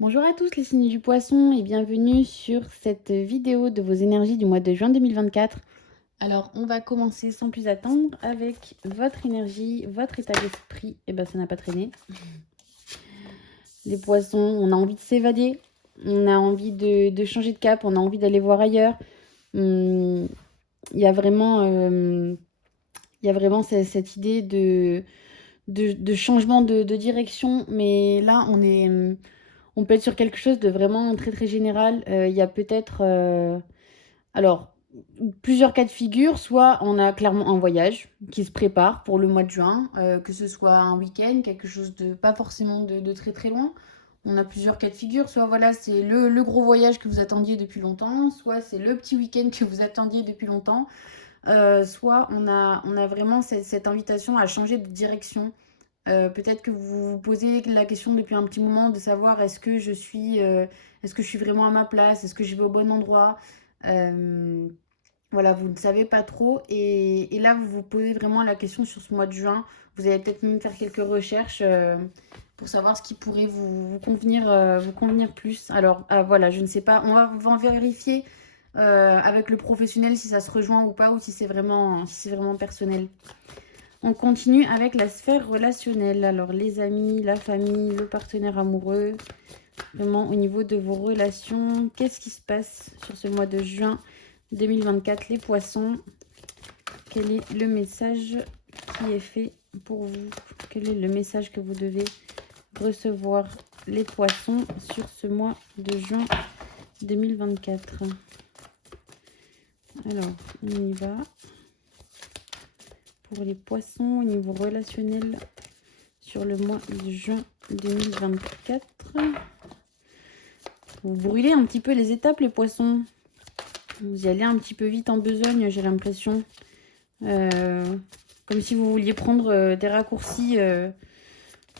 Bonjour à tous les signes du poisson et bienvenue sur cette vidéo de vos énergies du mois de juin 2024. Alors on va commencer sans plus attendre avec votre énergie, votre état d'esprit. Et ben ça n'a pas traîné. Les poissons, on a envie de s'évader, on a envie de changer de cap, on a envie d'aller voir ailleurs. Il y a vraiment, cette idée de changement de direction, mais là on peut être sur quelque chose de vraiment très très général. Il y a peut-être alors plusieurs cas de figure. Soit on a clairement un voyage qui se prépare pour le mois de juin, que ce soit un week-end, quelque chose de pas forcément de très très loin. On a plusieurs cas de figure. Soit voilà, c'est le gros voyage que vous attendiez depuis longtemps, soit c'est le petit week-end que vous attendiez depuis longtemps. Soit on a vraiment cette invitation à changer de direction. Peut-être que vous vous posez la question depuis un petit moment de savoir est-ce que je suis vraiment à ma place, est-ce que je vais au bon endroit. Euh, voilà, vous ne savez pas trop et là vous vous posez vraiment la question sur ce mois de juin. Vous allez peut-être même faire quelques recherches pour savoir ce qui pourrait vous convenir plus. Alors voilà, je ne sais pas, on va vérifier avec le professionnel si ça se rejoint ou pas ou si c'est vraiment personnel. On continue avec la sphère relationnelle. Alors, les amis, la famille, le partenaire amoureux. Vraiment, au niveau de vos relations, qu'est-ce qui se passe sur ce mois de juin 2024, les poissons? Quel est le message qui est fait pour vous? Quel est le message que vous devez recevoir, les poissons, sur ce mois de juin 2024? Alors, on y va. Pour les poissons, au niveau relationnel, sur le mois de juin 2024. Vous brûlez un petit peu les étapes, les poissons. Vous y allez un petit peu vite en besogne, j'ai l'impression. Comme si vous vouliez prendre des raccourcis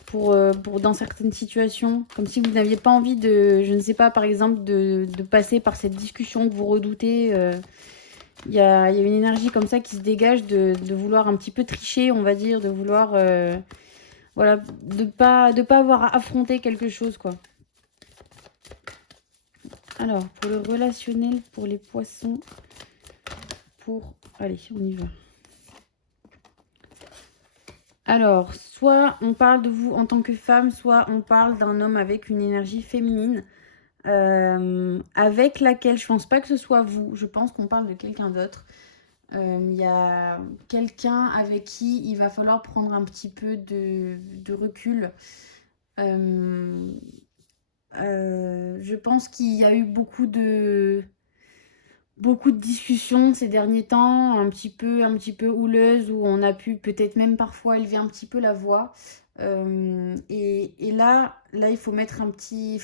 pour dans certaines situations. Comme si vous n'aviez pas envie de, je ne sais pas, par exemple, de passer par cette discussion que vous redoutez. Il y a une énergie comme ça qui se dégage de vouloir un petit peu tricher, on va dire, de vouloir... voilà, de pas avoir à affronter quelque chose, quoi. Alors, pour le relationnel, pour les poissons, allez, on y va. Alors, soit on parle de vous en tant que femme, soit on parle d'un homme avec une énergie féminine, avec laquelle je pense pas que ce soit vous. Je pense qu'on parle de quelqu'un d'autre. Il y a quelqu'un avec qui il va falloir prendre un petit peu de recul. Je pense qu'il y a eu beaucoup de discussions ces derniers temps, un petit peu houleuses, où on a pu peut-être même parfois élever un petit peu la voix. Et là, il faut mettre un petit...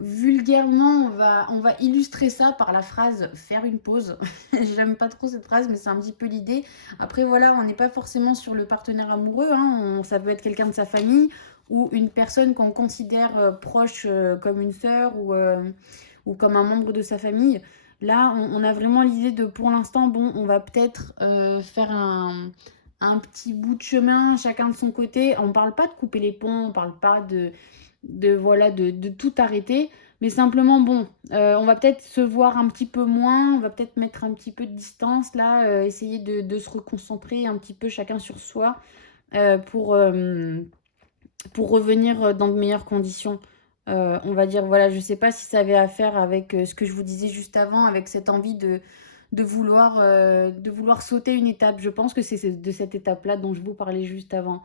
Vulgairement, on va illustrer ça par la phrase faire une pause. J'aime pas trop cette phrase, mais c'est un petit peu l'idée. Après, voilà, on n'est pas forcément sur le partenaire amoureux. Ça peut être quelqu'un de sa famille ou une personne qu'on considère proche comme une sœur ou comme un membre de sa famille. Là, on a vraiment l'idée de, pour l'instant, bon, on va peut-être faire un petit bout de chemin, chacun de son côté. On parle pas de couper les ponts, on parle pas voilà, de tout arrêter. Mais simplement, bon, on va peut-être se voir un petit peu moins, on va peut-être mettre un petit peu de distance là, essayer de se reconcentrer un petit peu chacun sur soi euh, pour, euh, pour revenir dans de meilleures conditions. On va dire, voilà, je sais pas si ça avait à faire avec ce que je vous disais juste avant, avec cette envie de vouloir sauter une étape. Je pense que c'est de cette étape-là dont je vous parlais juste avant.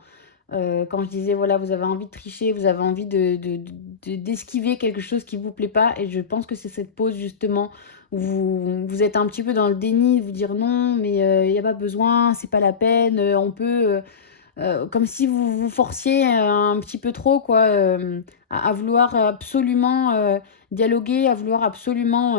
Quand je disais, voilà, vous avez envie de tricher, vous avez envie d'esquiver quelque chose qui vous plaît pas. Et je pense que c'est cette pause, justement, où vous êtes un petit peu dans le déni, de vous dire non, mais il n'y a pas besoin, c'est pas la peine, on peut... comme si vous vous forciez un petit peu trop, quoi, à vouloir absolument dialoguer, à vouloir absolument...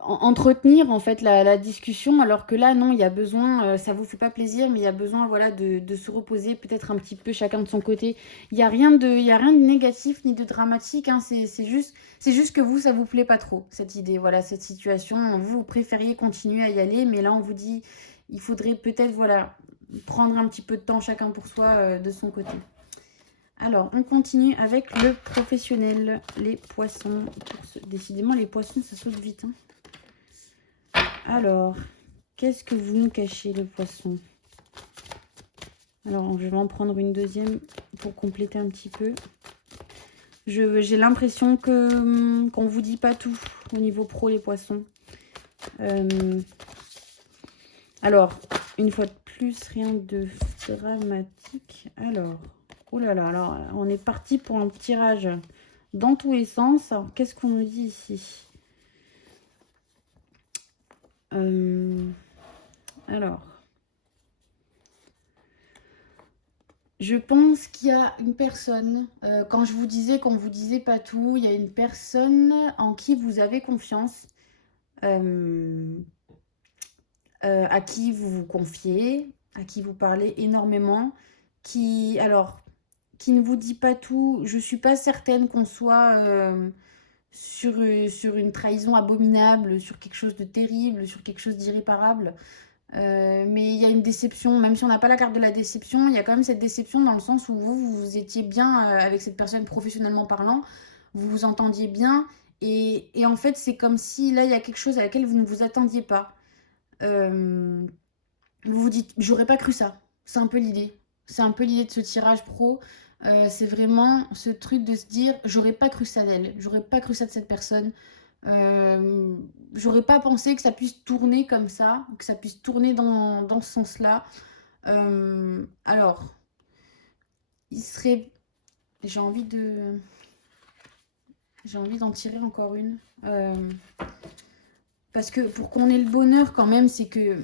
entretenir en fait la discussion, alors que là non, il y a besoin, ça vous fait pas plaisir, mais il y a besoin, voilà, de se reposer peut-être un petit peu chacun de son côté. Il y a rien de négatif ni de dramatique, hein. C'est juste que vous, ça vous plaît pas trop cette idée, voilà, cette situation. Vous préfériez continuer à y aller, mais là on vous dit il faudrait peut-être, voilà, prendre un petit peu de temps chacun pour soi de son côté. Alors, on continue avec le professionnel, les poissons. Décidément, les poissons, ça saute vite. Hein. Alors, qu'est-ce que vous nous cachez, les poissons? Alors, je vais en prendre une deuxième pour compléter un petit peu. J'ai l'impression que qu'on vous dit pas tout au niveau pro, les poissons. Alors, une fois de plus, rien de dramatique. Alors, oh là là, alors on est parti pour un tirage dans tous les sens. Alors, qu'est-ce qu'on nous dit ici? Alors, je pense qu'il y a une personne, quand je vous disais qu'on vous disait pas tout, il y a une personne en qui vous avez confiance, à qui vous vous confiez, à qui vous parlez énormément, qui, alors, qui ne vous dit pas tout. Je suis pas certaine qu'on soit sur une trahison abominable, sur quelque chose de terrible, sur quelque chose d'irréparable. Mais il y a une déception, même si on n'a pas la carte de la déception, il y a quand même cette déception dans le sens où vous étiez bien avec cette personne professionnellement parlant, vous vous entendiez bien, et en fait c'est comme si là il y a quelque chose à laquelle vous ne vous attendiez pas. Euh, vous vous dites, j'aurais pas cru ça. C'est un peu l'idée. C'est un peu l'idée de ce tirage pro. C'est vraiment ce truc de se dire, j'aurais pas cru ça d'elle. J'aurais pas cru ça de cette personne. Euh, J'aurais pas pensé que ça puisse tourner comme ça, que ça puisse tourner dans ce sens-là. Alors, il serait... J'ai envie de... J'ai envie d'en tirer encore une. Parce que pour qu'on ait le bonheur quand même, c'est que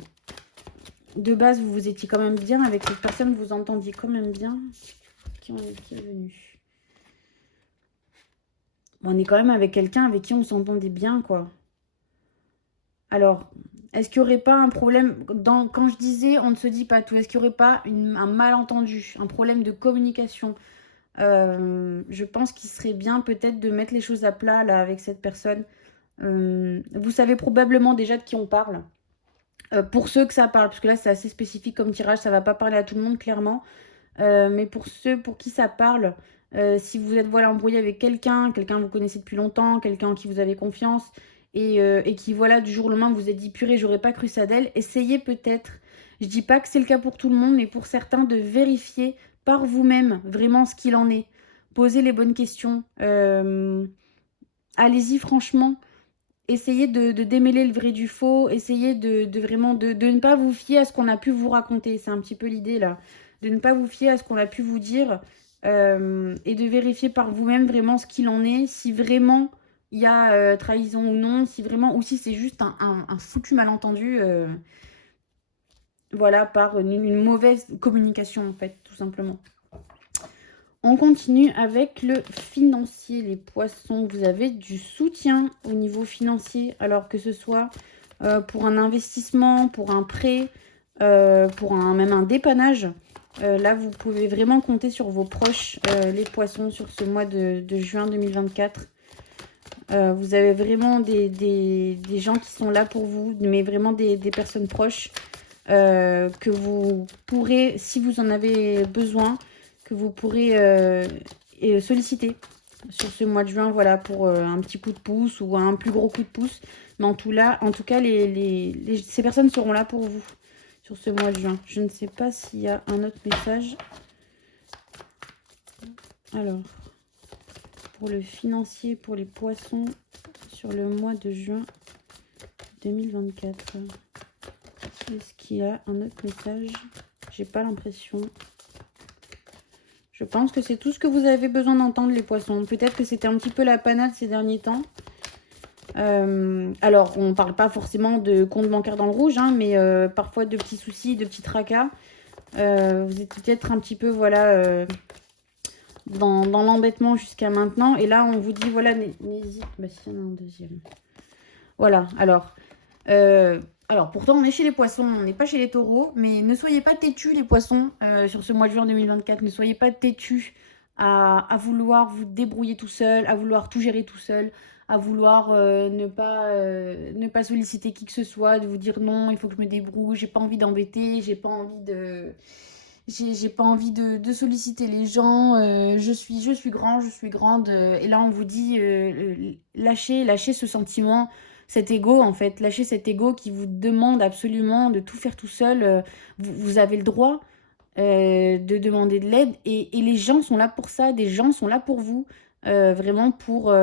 de base, vous étiez quand même bien avec cette personne, vous entendiez quand même bien. Qui est venu? On est quand même avec quelqu'un avec qui on s'entendait bien, quoi. Alors, est-ce qu'il n'y aurait pas un problème quand je disais on ne se dit pas tout, est-ce qu'il n'y aurait pas un malentendu, un problème de communication? Je pense qu'il serait bien peut-être de mettre les choses à plat là avec cette personne. Vous savez probablement déjà de qui on parle. Pour ceux que ça parle, parce que là c'est assez spécifique comme tirage, ça va pas parler à tout le monde clairement. Mais pour ceux pour qui ça parle, si vous êtes voilà, embrouillé avec quelqu'un que vous connaissez depuis longtemps, quelqu'un en qui vous avez confiance, et qui voilà, du jour au lendemain vous êtes dit purée, j'aurais pas cru ça d'elle, essayez peut-être, je dis pas que c'est le cas pour tout le monde, mais pour certains, de vérifier par vous-même vraiment ce qu'il en est. Posez les bonnes questions. Allez-y franchement. Essayez de démêler le vrai du faux, essayez de vraiment de ne pas vous fier à ce qu'on a pu vous raconter. C'est un petit peu l'idée là. De ne pas vous fier à ce qu'on a pu vous dire, et de vérifier par vous-même vraiment ce qu'il en est, si vraiment il y a trahison ou non, si vraiment, ou si c'est juste un foutu malentendu, voilà, par une mauvaise communication en fait, tout simplement. On continue avec le financier, les poissons. Vous avez du soutien au niveau financier, alors que ce soit pour un investissement, pour un prêt, même un dépannage. Là, vous pouvez vraiment compter sur vos proches, les poissons, sur ce mois de juin 2024. Vous avez vraiment des gens qui sont là pour vous, mais vraiment des personnes proches que vous pourrez, si vous en avez besoin, que vous pourrez solliciter sur ce mois de juin, voilà, pour un petit coup de pouce ou un plus gros coup de pouce. Mais en tout cas, ces personnes seront là pour vous sur ce mois de juin. Je ne sais pas s'il y a un autre message. Alors, pour le financier, pour les poissons, sur le mois de juin 2024. Est-ce qu'il y a un autre message? J'ai pas l'impression. Je pense que c'est tout ce que vous avez besoin d'entendre, les poissons. Peut-être que c'était un petit peu la panade ces derniers temps. Alors, on ne parle pas forcément de compte bancaire dans le rouge, hein, mais parfois de petits soucis, de petits tracas. Vous êtes peut-être un petit peu, voilà, dans l'embêtement jusqu'à maintenant. Et là, on vous dit, voilà, n'hésite... Bah, si, il y en a un deuxième. Voilà, alors, pourtant, on est chez les poissons, on n'est pas chez les taureaux, mais ne soyez pas têtus, les poissons, sur ce mois de juin 2024. Ne soyez pas têtus à vouloir vous débrouiller tout seul, à vouloir tout gérer tout seul, à vouloir ne pas solliciter qui que ce soit, de vous dire non, il faut que je me débrouille, j'ai pas envie d'embêter, j'ai pas envie j'ai pas envie de solliciter les gens, je suis grand, je suis grande. Et là, on vous dit, lâchez ce sentiment, cet ego, en fait. Lâchez cet ego qui vous demande absolument de tout faire tout seul. Vous avez le droit de demander de l'aide. Et les gens sont là pour ça. Des gens sont là pour vous. Vraiment pour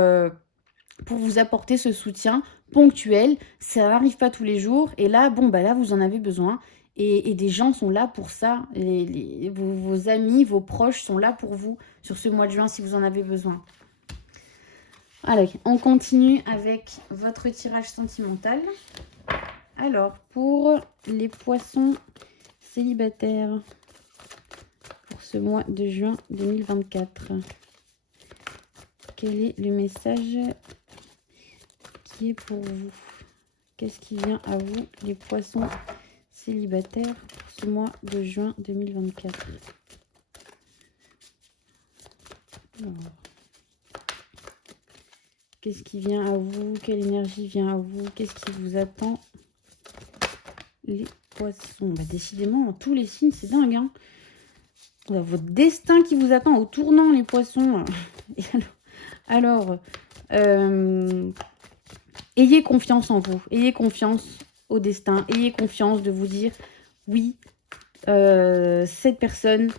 vous apporter ce soutien ponctuel. Ça n'arrive pas tous les jours. Et là, bon, bah là, vous en avez besoin. Et des gens sont là pour ça. Vos amis, vos proches sont là pour vous sur ce mois de juin si vous en avez besoin. Allez, on continue avec votre tirage sentimental. Alors, pour les poissons célibataires, pour ce mois de juin 2024, quel est le message qui est pour vous? Qu'est-ce qui vient à vous, les poissons célibataires, pour ce mois de juin 2024? Alors, qu'est-ce qui vient à vous? Quelle énergie vient à vous? Qu'est-ce qui vous attend, les poissons? Bah, décidément, tous les signes, c'est dingue, hein. Votre destin qui vous attend au tournant, les poissons. Et alors ayez confiance en vous. Ayez confiance au destin. Ayez confiance de vous dire, oui, cette personne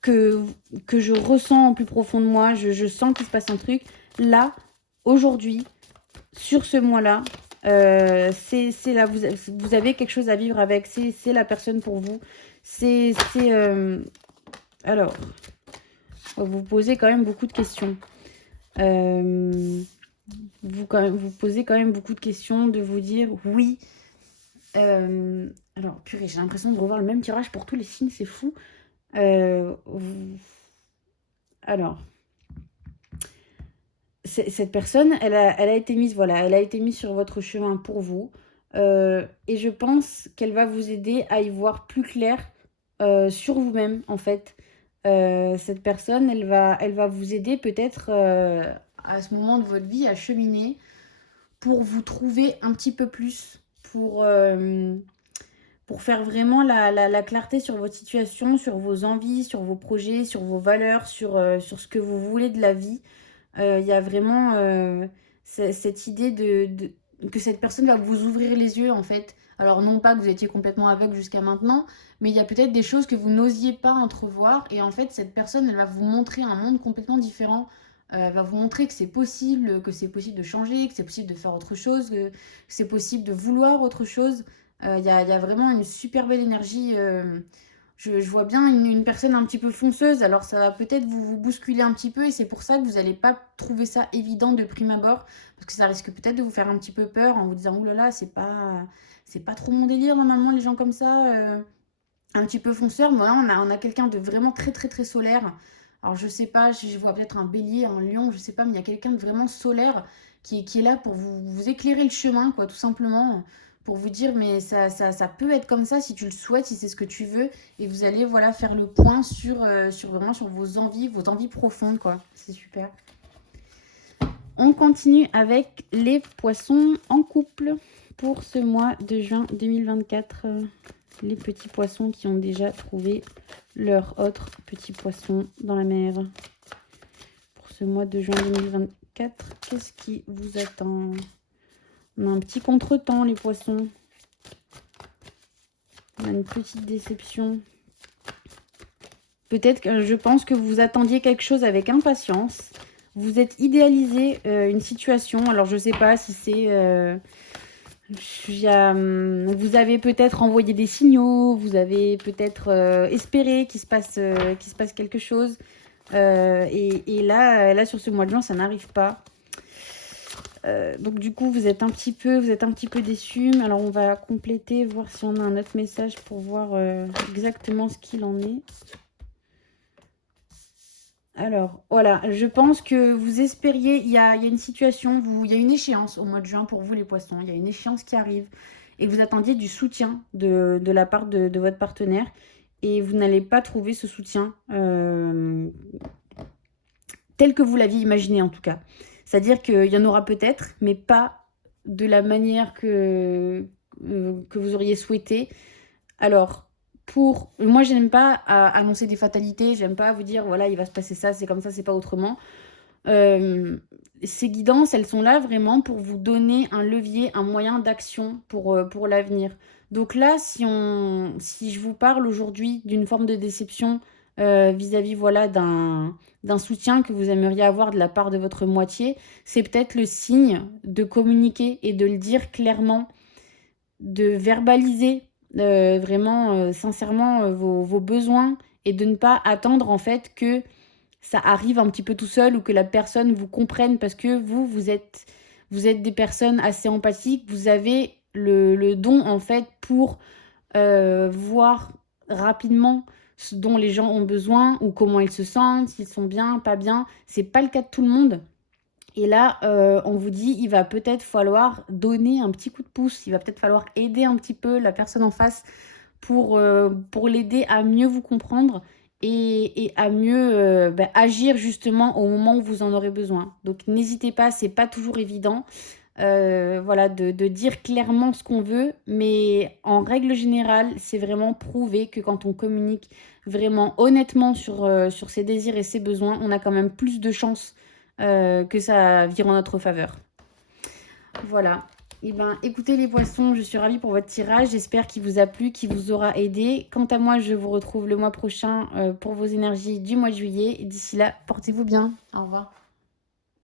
que je ressens en plus profond de moi, je sens qu'il se passe un truc. Là, aujourd'hui, sur ce mois-là, c'est là, vous avez quelque chose à vivre avec. C'est la personne pour vous. Alors, vous posez quand même beaucoup de questions. Vous posez quand même beaucoup de questions, de vous dire oui. Alors, purée, j'ai l'impression de revoir le même tirage pour tous les signes, c'est fou. Alors, cette personne, elle a été mise, voilà, elle a été mise sur votre chemin pour vous. Et je pense qu'elle va vous aider à y voir plus clair sur vous-même, en fait. Cette personne, elle va vous aider peut-être à ce moment de votre vie à cheminer pour vous trouver un petit peu plus, pour faire vraiment la clarté sur votre situation, sur vos envies, sur vos projets, sur vos valeurs, sur ce que vous voulez de la vie. Il y a vraiment cette idée que cette personne va vous ouvrir les yeux, en fait. Alors, non pas que vous étiez complètement aveugle jusqu'à maintenant, mais il y a peut-être des choses que vous n'osiez pas entrevoir. Et en fait, cette personne, elle va vous montrer un monde complètement différent. Elle va vous montrer que c'est possible de changer, que c'est possible de faire autre chose, que c'est possible de vouloir autre chose. Il y a vraiment une super belle énergie. Je vois bien une personne un petit peu fonceuse, alors ça va peut-être vous bousculer un petit peu et c'est pour ça que vous n'allez pas trouver ça évident de prime abord, parce que ça risque peut-être de vous faire un petit peu peur en vous disant « Ouh là là, c'est pas trop mon délire normalement les gens comme ça, un petit peu fonceur ». Mais là, on a quelqu'un de vraiment très très très solaire. Alors je sais pas, je vois peut-être un bélier, un lion, je sais pas, mais il y a quelqu'un de vraiment solaire qui est là pour vous éclairer le chemin, quoi, tout simplement. Pour vous dire, mais ça peut être comme ça si tu le souhaites, si c'est ce que tu veux. Et vous allez, voilà, faire le point vraiment sur vos envies profondes, quoi. C'est super. On continue avec les poissons en couple pour ce mois de juin 2024. Les petits poissons qui ont déjà trouvé leur autre petit poisson dans la mer. Pour ce mois de juin 2024, qu'est-ce qui vous attend? On a un petit contretemps, les poissons. On a une petite déception. Peut-être que je pense que vous attendiez quelque chose avec impatience. Vous êtes idéalisé une situation. Alors, je ne sais pas si c'est... vous avez peut-être envoyé des signaux. Vous avez peut-être espéré qu'il se passe quelque chose. Et là, sur ce mois de juin, ça n'arrive pas. Donc du coup vous êtes un petit peu déçu. Alors on va compléter, voir si on a un autre message pour voir exactement ce qu'il en est. Alors voilà, je pense que vous espériez, il y a une situation, il y a une échéance au mois de juin pour vous les poissons, il y a une échéance qui arrive et vous attendiez du soutien de la part de votre partenaire et vous n'allez pas trouver ce soutien tel que vous l'aviez imaginé en tout cas. C'est-à-dire qu'il y en aura peut-être, mais pas de la manière que vous auriez souhaité. Alors, pour... Moi, je n'aime pas annoncer des fatalités, j'aime pas vous dire, voilà, il va se passer ça, c'est comme ça, c'est pas autrement. Ces guidances, elles sont là vraiment pour vous donner un levier, un moyen d'action pour l'avenir. Donc là, si je vous parle aujourd'hui d'une forme de déception vis-à-vis voilà, d'un soutien que vous aimeriez avoir de la part de votre moitié, c'est peut-être le signe de communiquer et de le dire clairement, de verbaliser vraiment sincèrement vos besoins et de ne pas attendre en fait que ça arrive un petit peu tout seul ou que la personne vous comprenne parce que vous êtes des personnes assez empathiques, vous avez le don en fait pour voir rapidement ce dont les gens ont besoin ou comment ils se sentent, s'ils sont bien, pas bien. C'est pas le cas de tout le monde. Et là, on vous dit, il va peut-être falloir donner un petit coup de pouce, il va peut-être falloir aider un petit peu la personne en face pour l'aider à mieux vous comprendre et à mieux agir justement au moment où vous en aurez besoin. Donc n'hésitez pas, c'est pas toujours évident voilà, de dire clairement ce qu'on veut, mais en règle générale, c'est vraiment prouvé que quand on communique vraiment honnêtement sur ses désirs et ses besoins, on a quand même plus de chances que ça vire en notre faveur. Voilà. Eh ben, écoutez les poissons, je suis ravie pour votre tirage. J'espère qu'il vous a plu, qu'il vous aura aidé. Quant à moi, je vous retrouve le mois prochain pour vos énergies du mois de juillet. D'ici là, portez-vous bien. Au revoir.